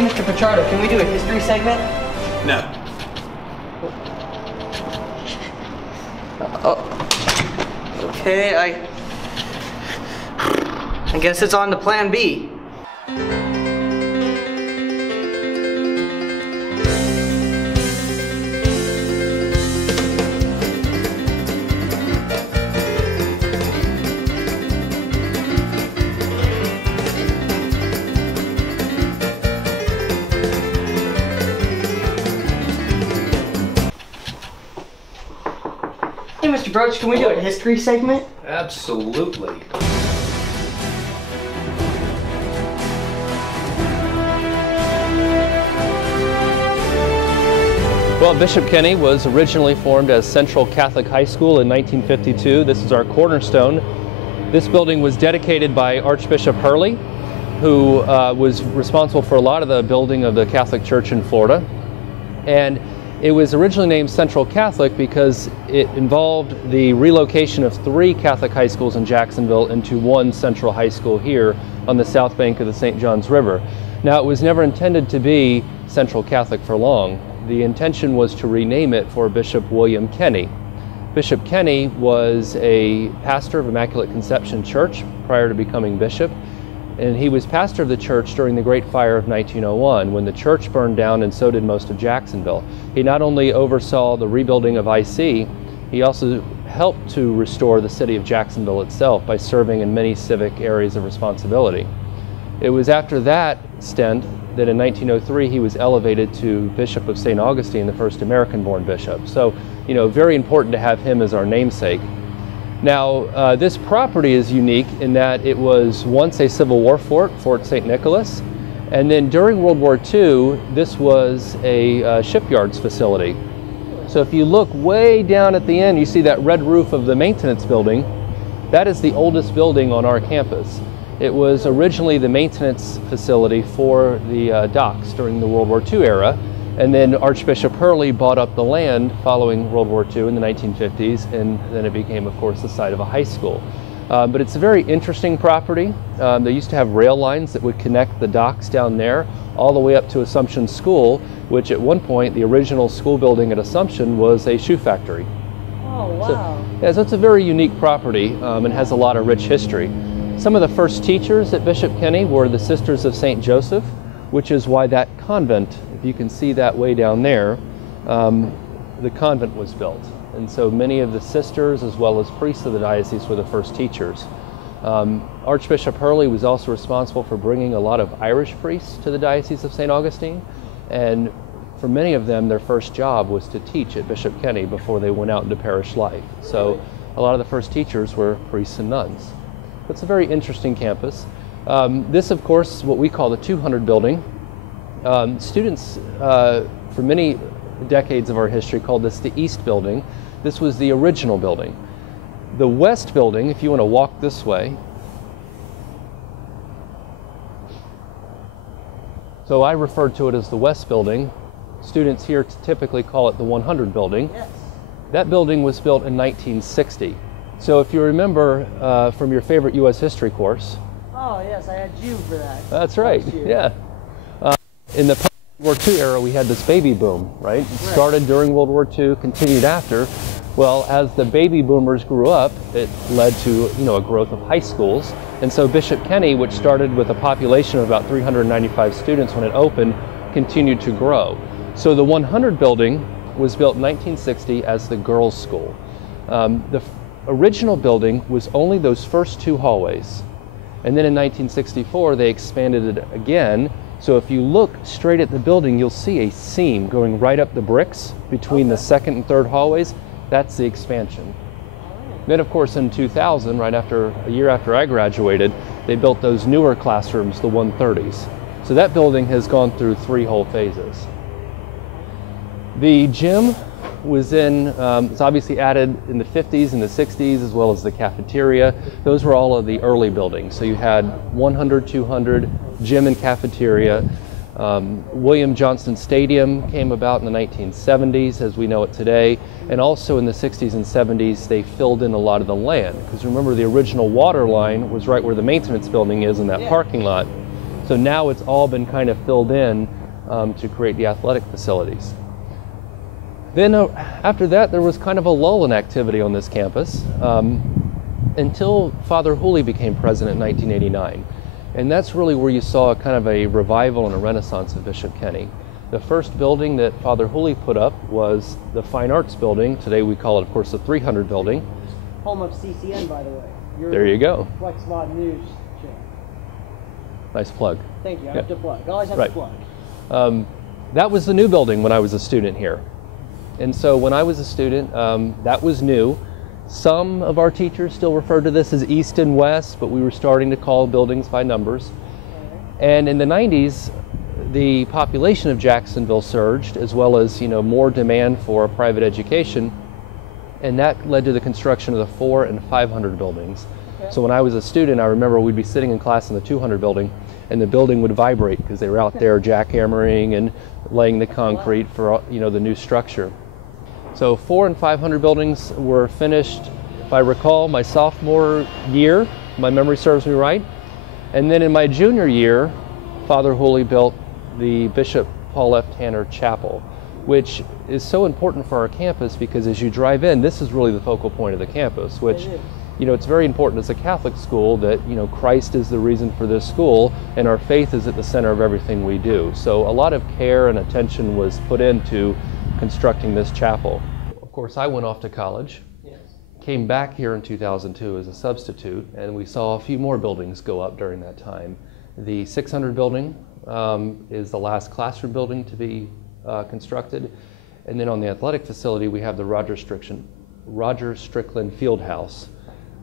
Hey, Mr. Pichardo, can we do a history segment? No. Oh. Okay, I guess it's on to Plan B. Hey, Mr. Broach, can we do a history segment? Absolutely. Well, Bishop Kenny was originally formed as Central Catholic High School in 1952. This is our cornerstone. This building was dedicated by Archbishop Hurley, who was responsible for a lot of the building of the Catholic Church in Florida. And it was originally named Central Catholic because it involved the relocation of 3 Catholic high schools in Jacksonville into one central high school here on the south bank of the St. Johns River. Now, it was never intended to be Central Catholic for long. The intention was to rename it for Bishop William Kenny. Bishop Kenny was a pastor of Immaculate Conception Church prior to becoming bishop. And he was pastor of the church during the Great Fire of 1901, when the church burned down and so did most of Jacksonville. He not only oversaw the rebuilding of IC, he also helped to restore the city of Jacksonville itself by serving in many civic areas of responsibility. It was after that stint that in 1903 he was elevated to Bishop of St. Augustine, the first American-born bishop. So, you know, very important to have him as our namesake. Now, this property is unique in that it was once a Civil War fort, Fort St. Nicholas, and then during World War II, this was a shipyards facility. So if you look way down at the end, you see that red roof of the maintenance building. That is the oldest building on our campus. It was originally the maintenance facility for the docks during the World War II era. And then Archbishop Hurley bought up the land following World War II in the 1950s, and then it became, of course, the site of a high school. But it's a very interesting property. They used to have rail lines that would connect the docks down there all the way up to Assumption School, which at one point, the original school building at Assumption was a shoe factory. Oh, wow. So it's a very unique property and has a lot of rich history. Some of the first teachers at Bishop Kenny were the Sisters of St. Joseph, which is why that convent, if you can see that way down there, the convent was built. And so many of the sisters as well as priests of the diocese were the first teachers. Archbishop Hurley was also responsible for bringing a lot of Irish priests to the Diocese of St. Augustine. And for many of them, their first job was to teach at Bishop Kenny before they went out into parish life. So a lot of the first teachers were priests and nuns. It's a very interesting campus. This, of course, is what we call the 200 building. Students for many decades of our history called this the East Building. This was the original building. The West Building, if you want to walk this way, so I refer to it as the West Building. Students here typically call it the 100 building. Yes. That building was built in 1960. So if you remember from your favorite U.S. history course. Oh, yes, I had you for that. That's right, yeah. In the post-World War II era, we had this baby boom, right? It started during World War II, continued after. Well, as the baby boomers grew up, it led to, a growth of high schools. And so Bishop Kenny, which started with a population of about 395 students when it opened, continued to grow. So the 100 building was built in 1960 as the girls' school. The original building was only those first 2 hallways. And then in 1964, they expanded it again. So if you look straight at the building, you'll see a seam going right up the bricks between the second and third hallways. That's the expansion. Then, of course, in 2000, a year after I graduated, they built those newer classrooms, the 130s. So that building has gone through 3 whole phases. The gym was it's obviously added in the 50s and the 60s, as well as the cafeteria. Those were all of the early buildings. So you had 100, 200, gym and cafeteria. William Johnston Stadium came about in the 1970s as we know it today. And also in the 60s and 70s, they filled in a lot of the land. Because remember, the original water line was right where the maintenance building is in that parking lot. So now it's all been kind of filled in to create the athletic facilities. Then after that, there was kind of a lull in activity on this campus until Father Hooley became president in 1989. And that's really where you saw kind of a revival and a renaissance of Bishop Kenny. The first building that Father Hooley put up was the Fine Arts Building. Today we call it, of course, the 300 Building. Home of CCN, by the way. There you go. Flex Mod News channel. Nice plug. Thank you. I have to plug. I always have Right. to plug. That was the new building when I was a student here. And so when I was a student, that was new. Some of our teachers still referred to this as East and West, but we were starting to call buildings by numbers. And in the 90s, the population of Jacksonville surged, as well as more demand for private education, and that led to the construction of the 400 and 500 buildings. So when I was a student, I remember we'd be sitting in class in the 200 building, and the building would vibrate because they were out there jackhammering and laying the concrete for the new structure. So 400 and 500 buildings were finished, if I recall, my sophomore year. My memory serves me right. And then in my junior year, Father Hooley built the Bishop Paul F. Tanner Chapel, which is so important for our campus because as you drive in, this is really the focal point of the campus, which, it's very important as a Catholic school that, Christ is the reason for this school and our faith is at the center of everything we do. So a lot of care and attention was put into constructing this chapel. Of course, I went off to college, came back here in 2002 as a substitute, and we saw a few more buildings go up during that time. The 600 building is the last classroom building to be constructed. And then on the athletic facility, we have the Roger Strickland Field House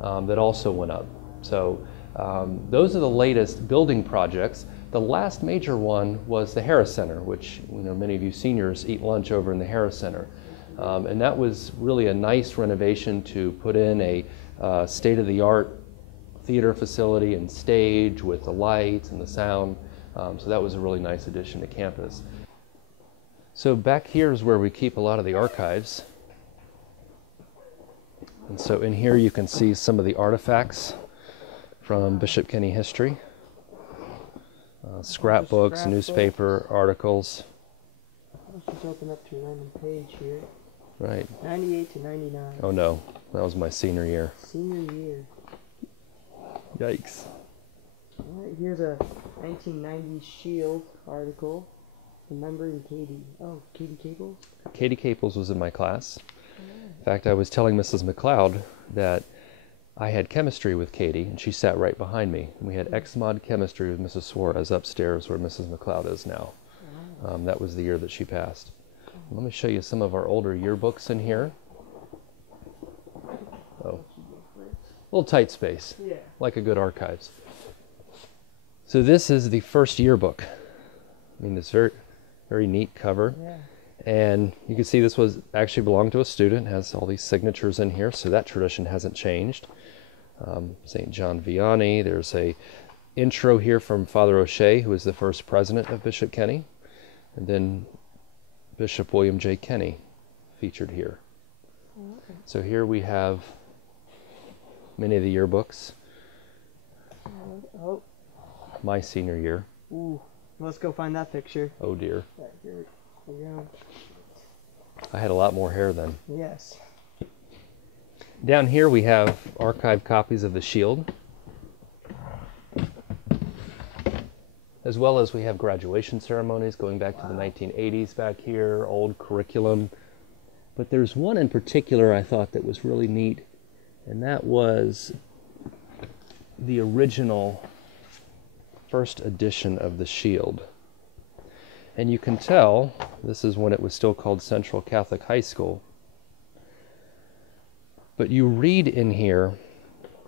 that also went up. So those are the latest building projects. The last major one was the Harris Center, which many of you seniors eat lunch over in the Harris Center. And that was really a nice renovation to put in a state-of-the-art theater facility and stage with the lights and the sound. So that was a really nice addition to campus. So back here is where we keep a lot of the archives. And so in here you can see some of the artifacts from Bishop Kenny history. Scrapbooks, newspaper, articles. Let's just open up to a random page here. Right. 98 to 99. Oh no, that was my senior year. Senior year. Yikes. All right, here's a 1990 Shield article. Remembering Katie. Oh, Katie Caples? Katie Caples was in my class. In fact, I was telling Mrs. McLeod that I had chemistry with Katie, and she sat right behind me. And we had ex-mod chemistry with Mrs. Suarez upstairs where Mrs. McLeod is now. That was the year that she passed. Let me show you some of our older yearbooks in here. Oh, a little tight space, like a good archives. So this is the first yearbook. I mean, it's very neat cover. And you can see this was actually belonged to a student, has all these signatures in here, so that tradition hasn't changed. St. John Vianney, there's a intro here from Father O'Shea, who was the first president of Bishop Kenny, and then Bishop William J. Kenny featured here. So here we have many of the yearbooks. My senior year. Ooh, let's go find that picture. Oh dear. Right, here we go. I had a lot more hair then. Yes. Down here we have archived copies of the Shield, as well as we have graduation ceremonies going back to the 1980s back here, old curriculum. But there's one in particular I thought that was really neat, and that was the original first edition of the Shield. And you can tell, this is when it was still called Central Catholic High School. But you read in here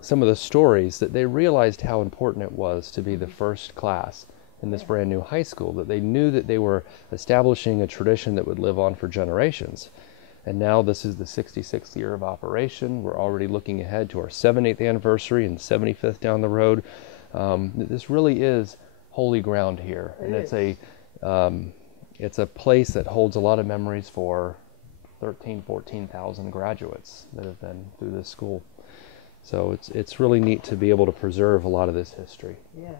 some of the stories that they realized how important it was to be the first class in this brand new high school, that they knew that they were establishing a tradition that would live on for generations. And now this is the 66th year of operation. We're already looking ahead to our 70th anniversary and 75th down the road. This really is holy ground here. And it's a place that holds a lot of memories for 14,000 graduates that have been through this school. So it's really neat to be able to preserve a lot of this history. Yeah.